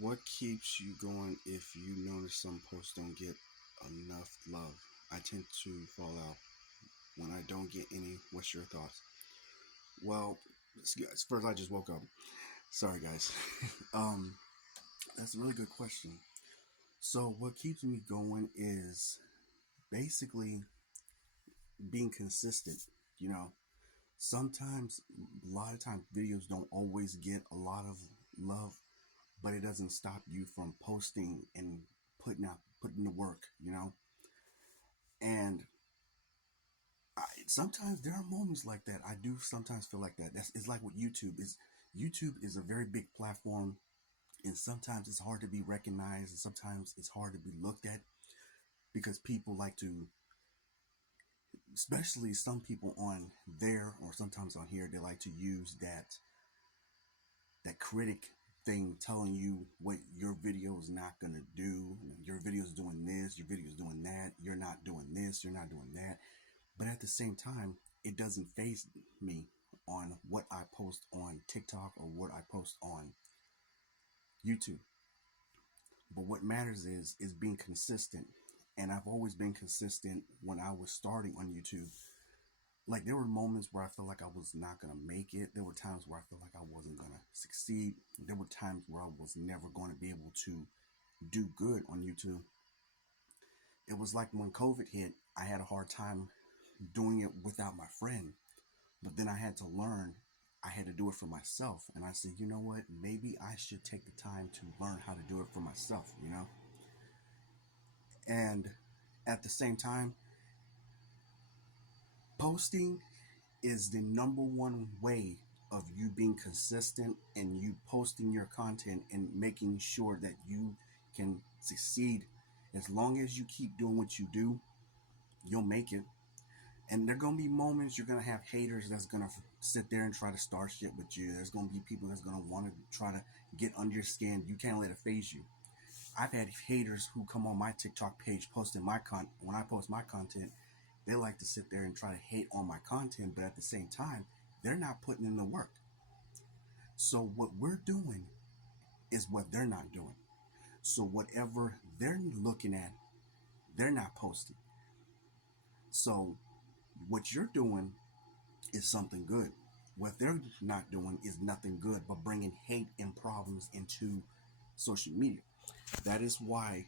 What keeps you going if you notice some posts don't get enough love? I tend to fall out when I don't get any. What's your thoughts? Well, first I just woke up. Sorry, guys. um, that's a really good question. So, what keeps me going is basically being consistent. You know, sometimes, a lot of times, videos don't always get a lot of love, but it doesn't stop you from posting and putting the work. And sometimes there are moments like that. I do sometimes feel like that. It's like what YouTube is. YouTube is a very big platform, and sometimes it's hard to be recognized, and sometimes it's hard to be looked at because people like to, especially some people on there or sometimes on here, they like to use that critic thing telling you what your video is not going to do. Your video is doing this, your video is doing that, you're not doing this, you're not doing that. But at the same time, it doesn't faze me on what I post on TikTok or what I post on YouTube. But what matters is being consistent. And I've always been consistent when I was starting on YouTube. Like, there were moments where I felt like I was not going to make it. There were times where I felt like I wasn't going to succeed. There were times where I was never going to be able to do good on YouTube. It was like when COVID hit, I had a hard time doing it without my friend. But then I had to learn, I had to do it for myself. And I said, you know what? Maybe I should take the time to learn how to do it for myself. And at the same time, posting is the number one way of you being consistent and you posting your content and making sure that you can succeed. As long as you keep doing what you do, you'll make it. And there are gonna be moments you're gonna have haters that's gonna sit there and try to start shit with you. There's gonna be people that's gonna want to try to get under your skin. You can't let it phase you. I've had haters who come on my TikTok page posting when I post my content. They like to sit there and try to hate on my content, but at the same time, they're not putting in the work. So what we're doing is what they're not doing. So whatever they're looking at, they're not posting. So what you're doing is something good. What they're not doing is nothing good, but bringing hate and problems into social media. That is why,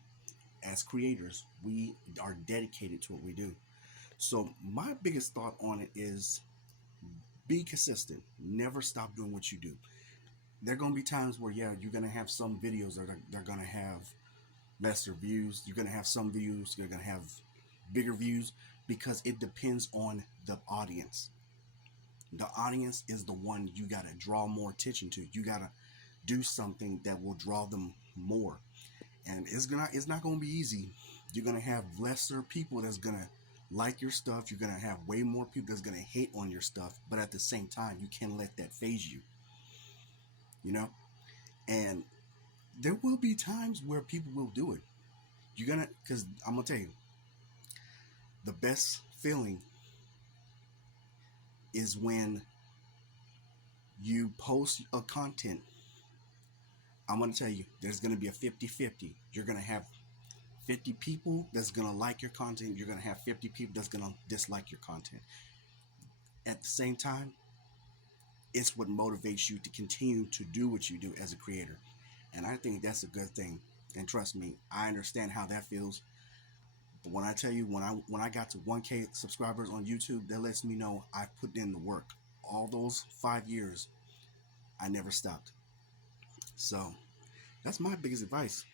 as creators, we are dedicated to what we do. So my biggest thought on it is be consistent. Never stop doing what you do. There are going to be times where, yeah, you're going to have some videos that they're going to have lesser views. You're going to have some views, you're going to have bigger views because it depends on the audience. The audience is the one you got to draw more attention to. You got to do something that will draw them more. And it's not going to be easy. You're going to have lesser people that's going to like your stuff. You're going to have way more people that's going to hate on your stuff. But at the same time, you can't let that phase you. You know? And there will be times where people will do it. Because I'm going to tell you, the best feeling is when you post a content. I'm going to tell you, there's going to be a 50-50. You're going to have 50 people that's going to like your content. You're going to have 50 people that's going to dislike your content. At the same time, it's what motivates you to continue to do what you do as a creator. And I think that's a good thing. And trust me, I understand how that feels. But when I tell you, when I got to 1K subscribers on YouTube, that lets me know I put in the work. All those 5 years, I never stopped. So that's my biggest advice.